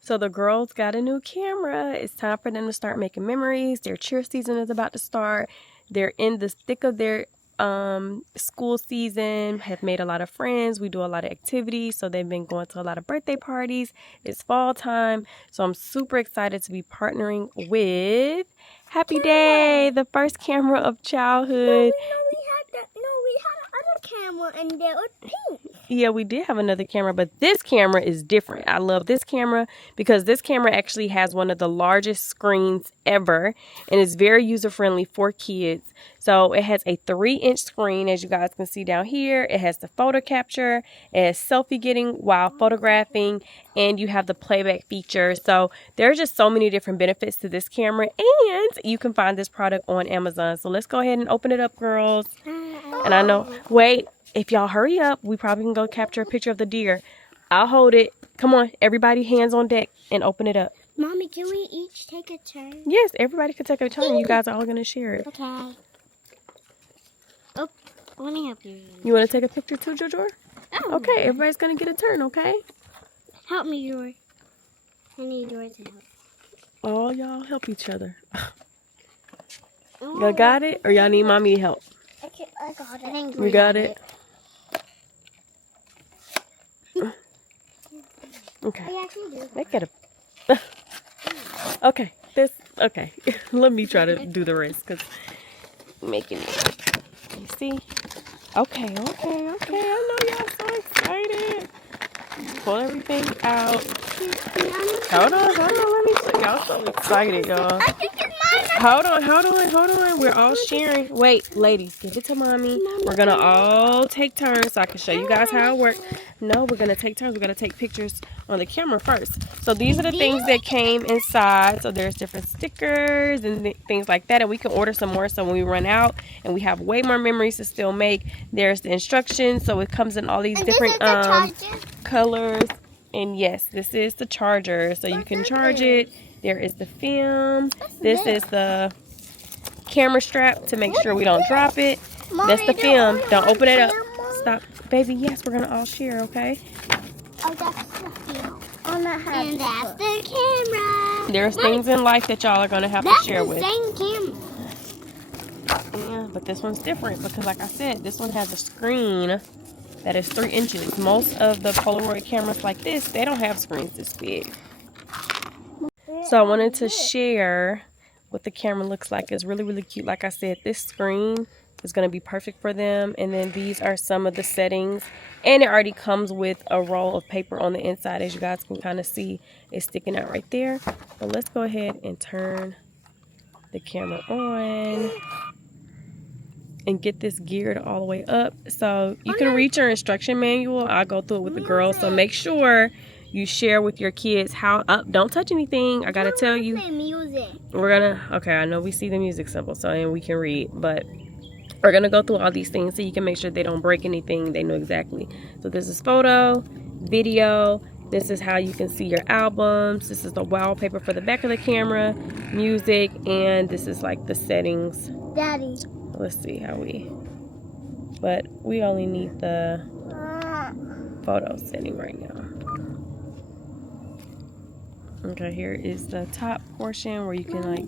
So the girls got a new camera. It's time for them to start making memories. Their cheer season is about to start. They're in the thick of their school season, have made a lot of friends. We do a lot of activities, so they've been going to a lot of birthday parties. It's fall time, so I'm super excited to be partnering with Happy Day, the first camera of childhood. We had another camera and it was pink. Yeah, we did have another camera, but this camera is different. I love this camera because this camera actually has one of the largest screens ever and is very user-friendly for kids. So it has a 3-inch screen, as you guys can see down here. It has the photo capture, it has selfie getting while photographing, and you have the playback feature. So there are just so many different benefits to this camera, and you can find this product on Amazon. So let's go ahead and open it up, girls. And I know, wait. If y'all hurry up, we probably can go capture a picture of the deer. I'll hold it. Come on, everybody hands on deck and open it up. Mommy, can we each take a turn? Yes, everybody can take a turn. You guys are all going to share it. Okay. Oh, let me help you. You want to take a picture too, Jojo? Oh. Okay, everybody's going to get a turn, okay? Help me, Jori. I need Jori to help. All y'all help each other. Y'all got it? Or y'all need mommy help? Okay, I got it. You got it? Okay. I actually do. Make it a... Okay, okay. Let me try to do the rest, because making it. You see? Okay. I know y'all so excited. Pull everything out. Hold on. Let me see. Y'all so excited, y'all. I think it's mine. Hold on. We're all sharing. Wait, ladies, give it to mommy. We're going to all take turns so I can show you guys how it works. No, we're going to take turns. We're going to take pictures on the camera first. So these are the things that came inside. So there's different stickers and things like that. And we can order some more. So when we run out and we have way more memories to still make, there's the instructions. So it comes in all these different colors. And yes, this is the charger. So you can charge it. There is the film. This is the camera strap to make sure we don't drop it. That's the film. Don't open it up. Stop. Baby, yes, we're going to all share, okay? Oh, that's the film. And that's the camera. There's things in life that y'all are going to have to share with. That's the same camera. Yeah, but this one's different because, like I said, this one has a screen that is 3 inches. Most of the Polaroid cameras like this, they don't have screens this big. So I wanted to share what the camera looks like. It's really, really cute. Like I said, this screen is going to be perfect for them. And then these are some of the settings. And it already comes with a roll of paper on the inside. As you guys can kind of see, it's sticking out right there. But let's go ahead and turn the camera on and get this geared all the way up. So you can read your instruction manual. I'll go through it with the girls. So make sure you share with your kids how don't touch anything. I gotta tell you, okay, I know we see the music symbol, so and we can read, but we're gonna go through all these things so you can make sure they don't break anything. They know exactly. So this is photo, video, this is how you can see your albums, this is the wallpaper for the back of the camera, music, and this is like the settings. Daddy, let's see how but we only need the photo setting right now. Okay, here is the top portion where you can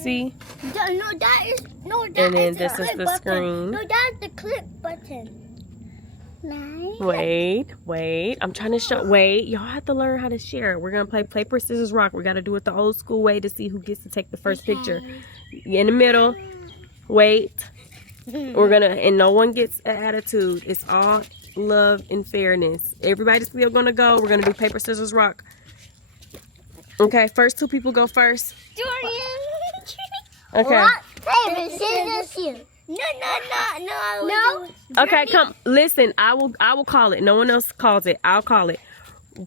see. And then this is the screen. No, that's the clip button. Nice. Wait. I'm trying to show. Wait, y'all have to learn how to share. We're going to play paper, scissors, rock. We got to do it the old school way to see who gets to take the first picture. In the middle. Wait. We're going to, and no one gets an attitude. It's all love and fairness. Everybody's still going to go. We're going to do paper, scissors, rock. Okay, first 2 people go first. Okay. Rock, paper, scissors, shoot. No. Okay, come. Listen, I will call it. No one else calls it. I'll call it.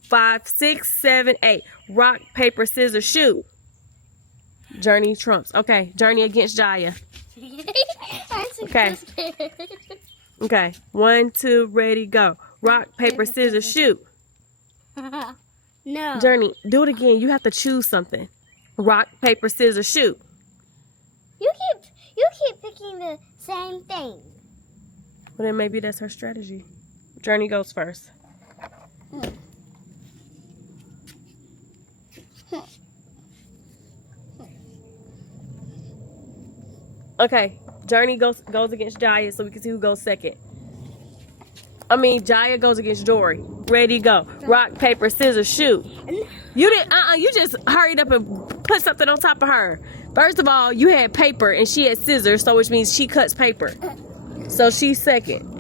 5, 6, 7, 8. Rock, paper, scissors, shoot. Journey trumps. Okay, Journey against Jiya. Okay. Okay. 1, 2, ready, go. Rock, paper, scissors, shoot. No. Journey, do it again. You have to choose something. Rock, paper, scissors, shoot. You keep picking the same thing. Well, then maybe that's her strategy. Journey goes first. Okay, Journey goes against Jiya so we can see who goes second. Jiya goes against Jori. Ready, go. Rock, paper, scissors, shoot. You didn't, you just hurried up and put something on top of her. First of all, you had paper and she had scissors, so which means she cuts paper. So she's second.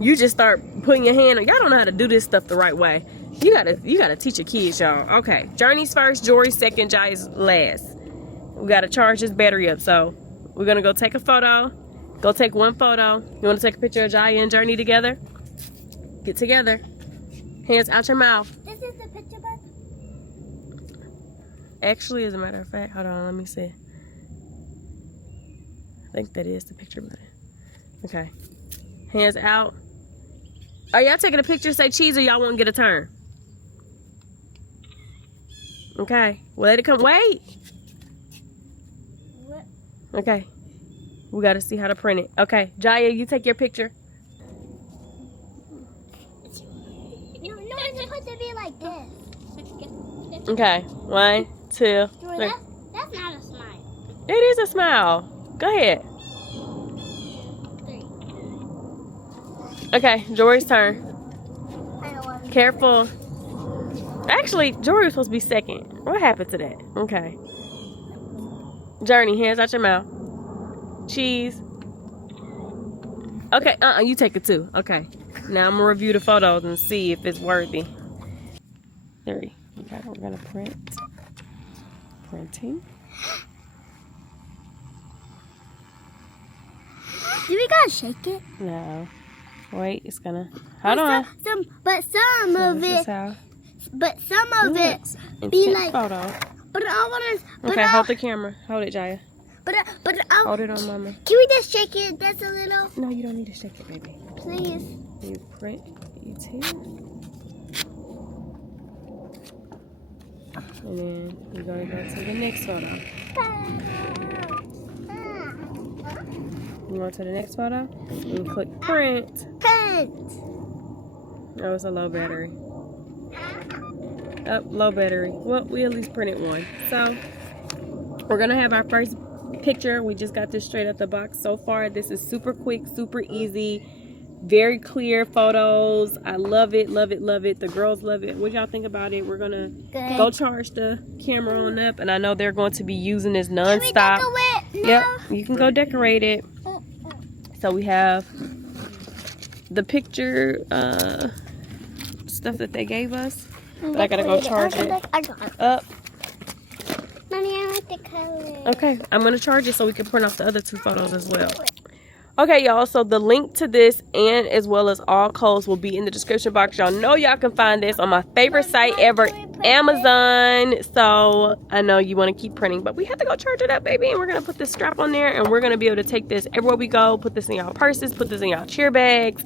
You just start putting your hand on. Y'all don't know how to do this stuff the right way. You gotta teach your kids, y'all. Okay, Journey's first, Jori's second, Jiya's last. We gotta charge this battery up, so we're gonna go take a photo. Go take one photo. You wanna take a picture of Jiya and Journey together? Get together. Hands out your mouth. This is the picture button? Actually, as a matter of fact, hold on, let me see. I think that is the picture button. Okay. Hands out. Are y'all taking a picture, say cheese, or y'all won't get a turn? Okay. Well, let it come. Wait. What? Okay. We got to see how to print it. Okay. Jiya, you take your picture. No, it's supposed to be like this. Okay. 1, 2, 3. That's not a smile. It is a smile. Go ahead. 3. Okay. Jori's turn. I don't want to. Careful. Actually, Jori was supposed to be second. What happened to that? Okay. Journey, hands out your mouth. Cheese. Okay, you take it too. Okay. Now I'm gonna review the photos and see if it's worthy. 3. Okay, we're gonna print. Printing. Do we gotta shake it? No. Wait, it's gonna. Hold on. Some So of this it. is how But some of it it be instant like. photo. But I want to. Okay, hold the camera. Hold it, Jiya. But Hold it on, mama. Can we just shake it? That's a little. No, you don't need to shake it, baby. Please. You print ET. And then you're going to go to the next photo. You go to the next photo and click print. Print. Oh, it's a low battery. Oh, low battery. Well, we at least printed one. So, we're going to have our first picture. We just got this straight out the box. So far, this is super quick, super easy, very clear photos. I love it, love it, love it. The girls love it. What y'all think about it? We're going to go charge the camera on up, and I know they're going to be using this nonstop. Can we decorate? Yep, you can go decorate it. So we have the picture stuff that they gave us. But I gotta go charge it up. Mommy, I like the color. Okay, I'm gonna charge it so we can print off the other 2 photos as well. Okay, y'all, so the link to this and as well as all codes will be in the description box. Y'all know y'all can find this on my favorite site ever, Amazon. So I know you want to keep printing, but we have to go charge it up, baby. And we're going to put this strap on there, and we're going to be able to take this everywhere we go, put this in y'all purses, put this in y'all cheer bags.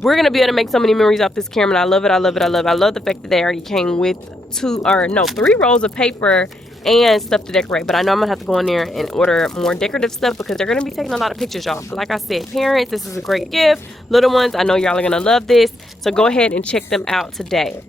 We're going to be able to make so many memories off this camera, and I love it, I love it, I love it. I love the fact that they already came with 3 rolls of paper and stuff to decorate. But I know I'm gonna have to go in there and order more decorative stuff because they're gonna be taking a lot of pictures, y'all. But like I said, parents, this is a great gift. Little ones, I know y'all are gonna love this, so go ahead and check them out today.